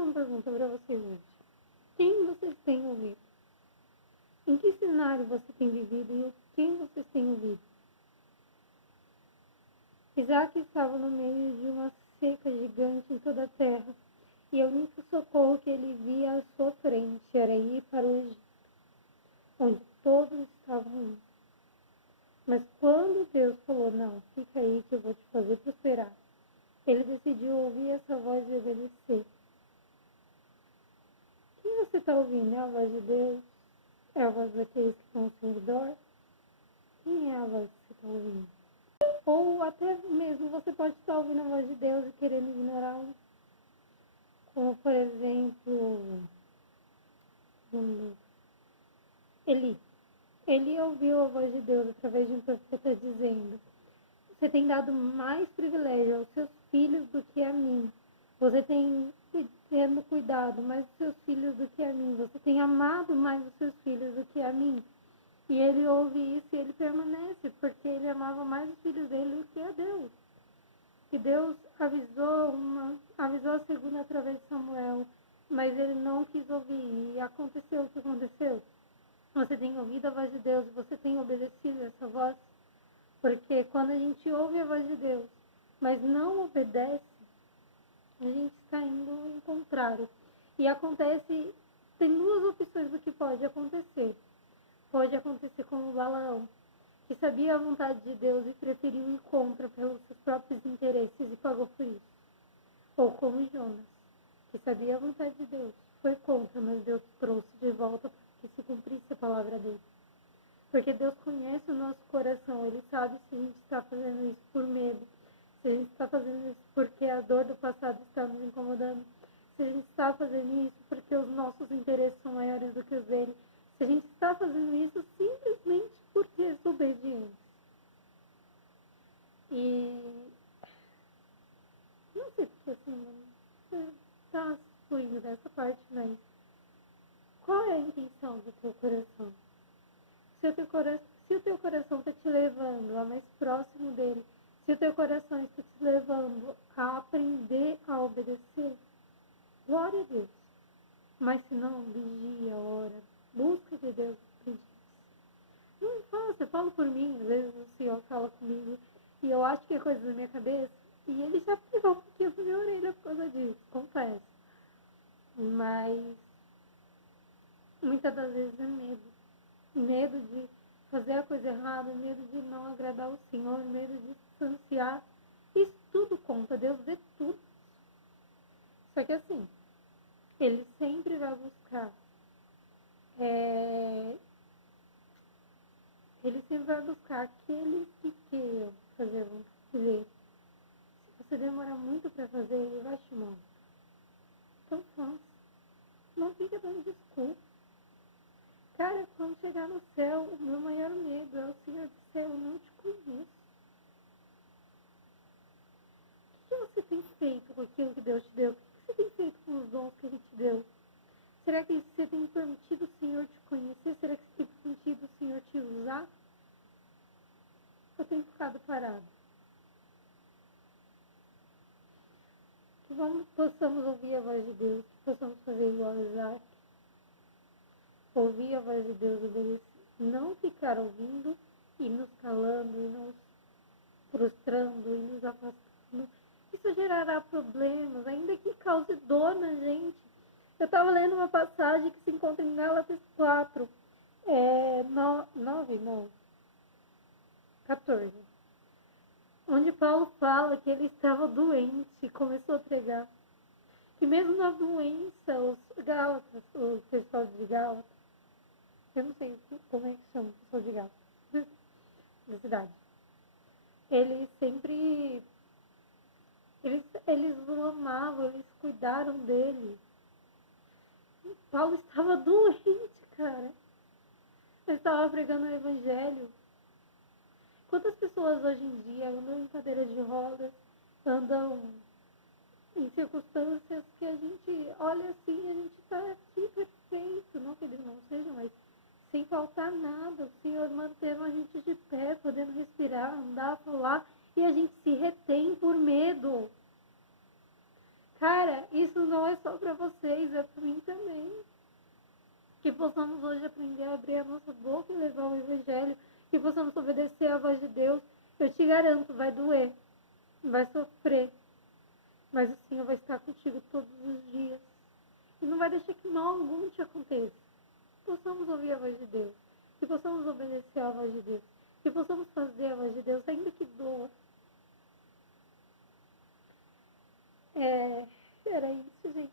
uma pergunta para vocês hoje. Quem vocês têm ouvido? Em que cenário você tem vivido e quem vocês têm ouvido? Isaac estava no meio de uma seca gigante em toda a terra, e o único socorro que ele via à sua frente era ir para o Egito, onde todos estavam indo. Mas quando Deus falou, não, fica aí que eu vou te fazer prosperar, ele decidiu ouvir essa voz e obedecer. Quem você está ouvindo? É a voz de Deus? É a voz daqueles que estão ao seu redor? Quem é a voz que você está ouvindo? Ou até mesmo você pode estar ouvindo a voz de Deus e querendo ignorar um. Como, por exemplo, Eli. Ele ouviu a voz de Deus através de um profeta dizendo: você tem dado mais privilégio aos seus filhos do que a mim. Você tem tendo cuidado mais dos seus filhos do que a mim. Você tem amado mais os seus filhos do que a mim. E ele ouve isso e ele permanece, porque ele amava mais os filhos dele do que a Deus. E Deus avisou a segunda através de Samuel, mas ele não quis ouvir. E aconteceu o que aconteceu. Você tem ouvido a voz de Deus, você tem obedecido essa voz? Porque quando a gente ouve a voz de Deus, mas não obedece, a gente está indo em contrário. E acontece, tem duas opções do que pode acontecer. Pode acontecer como Balaão, que sabia a vontade de Deus e preferiu ir contra pelos seus próprios interesses e pagou por isso. Ou como Jonas, que sabia a vontade de Deus, foi contra, mas Deus trouxe de volta para que se cumprisse a palavra dele. Porque Deus conhece o nosso coração, Ele sabe se a gente está fazendo isso por medo, se a gente está fazendo isso porque a dor do passado está nos incomodando, se a gente está fazendo isso porque os nossos interesses são maiores do que os dele, se a gente está fazendo isso simplesmente por desobediência. E não sei porque assim, você está fluindo dessa parte, mas qual é a intenção do teu coração? Se o teu coração está te levando a mais próximo dele, se o teu coração está te levando a aprender a obedecer, glória a Deus. Mas se não, vigia, ora, busca de Deus. Não faça, eu falo por mim, às vezes o Senhor fala comigo e eu acho que é coisa da minha cabeça e ele já pegou um pouquinho na minha orelha por causa disso, confesso. Mas muitas das vezes é medo. Medo de fazer a coisa errada, medo de não agradar o Senhor, medo de distanciar. Isso tudo conta, Deus vê tudo. Só que assim, Ele sempre vai buscar. Ele sempre vai buscar aqueles que queiram fazer a vontade dele. Se você demorar muito para fazer, Ele vai te mandar. Então faça. Não fica dando desculpa. Cara, quando chegar no céu, o meu maior medo é o Senhor do céu, eu não te conheço. O que você tem feito com aquilo que Deus te deu? O que você tem feito com os dons que Ele te deu? Será que você tem permitido o Senhor te conhecer? Será que você tem permitido o Senhor te usar? Eu tenho ficado parado. Que possamos ouvir a voz de Deus, que possamos fazer igual a Isaac. Ouvir a voz de Deus, obedecer. Não ficar ouvindo e nos calando, e nos frustrando, e nos afastando. Isso gerará problemas, ainda que cause dor na gente. Eu estava lendo uma passagem que se encontra em Gálatas 4, 14. Onde Paulo fala que ele estava doente e começou a pregar. Que mesmo na doença, os Gálatas, o pessoal de Gálatas, eu não sei como é que chama o pessoal de Gálatas, da cidade. Eles sempre, eles o amavam, eles cuidaram dele. E Paulo estava doente, cara. Ele estava pregando o evangelho. Quantas pessoas hoje em dia andam em cadeira de rodas, andam em circunstâncias que a gente olha assim, a gente está aqui perfeito, não que eles não sejam, mas sem faltar nada, o Senhor mantendo a gente de pé, podendo respirar, andar, falar, e a gente se retém por medo. Cara, isso não é só para você, é para mim também. Que possamos hoje aprender a abrir a nossa boca e levar o Evangelho. Que possamos obedecer à voz de Deus. Eu te garanto, vai doer, vai sofrer. Mas o Senhor vai estar contigo todos os dias. E não vai deixar que mal algum te aconteça. Que possamos ouvir a voz de Deus. Que possamos obedecer à voz de Deus. Que possamos fazer a voz de Deus, ainda que doa. Era isso, gente.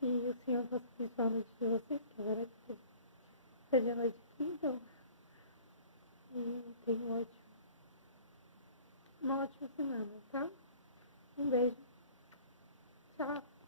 Que o Senhor possa abençoar a noite de vocês, que agora é de noite aqui, então. E tenham uma ótima semana, tá?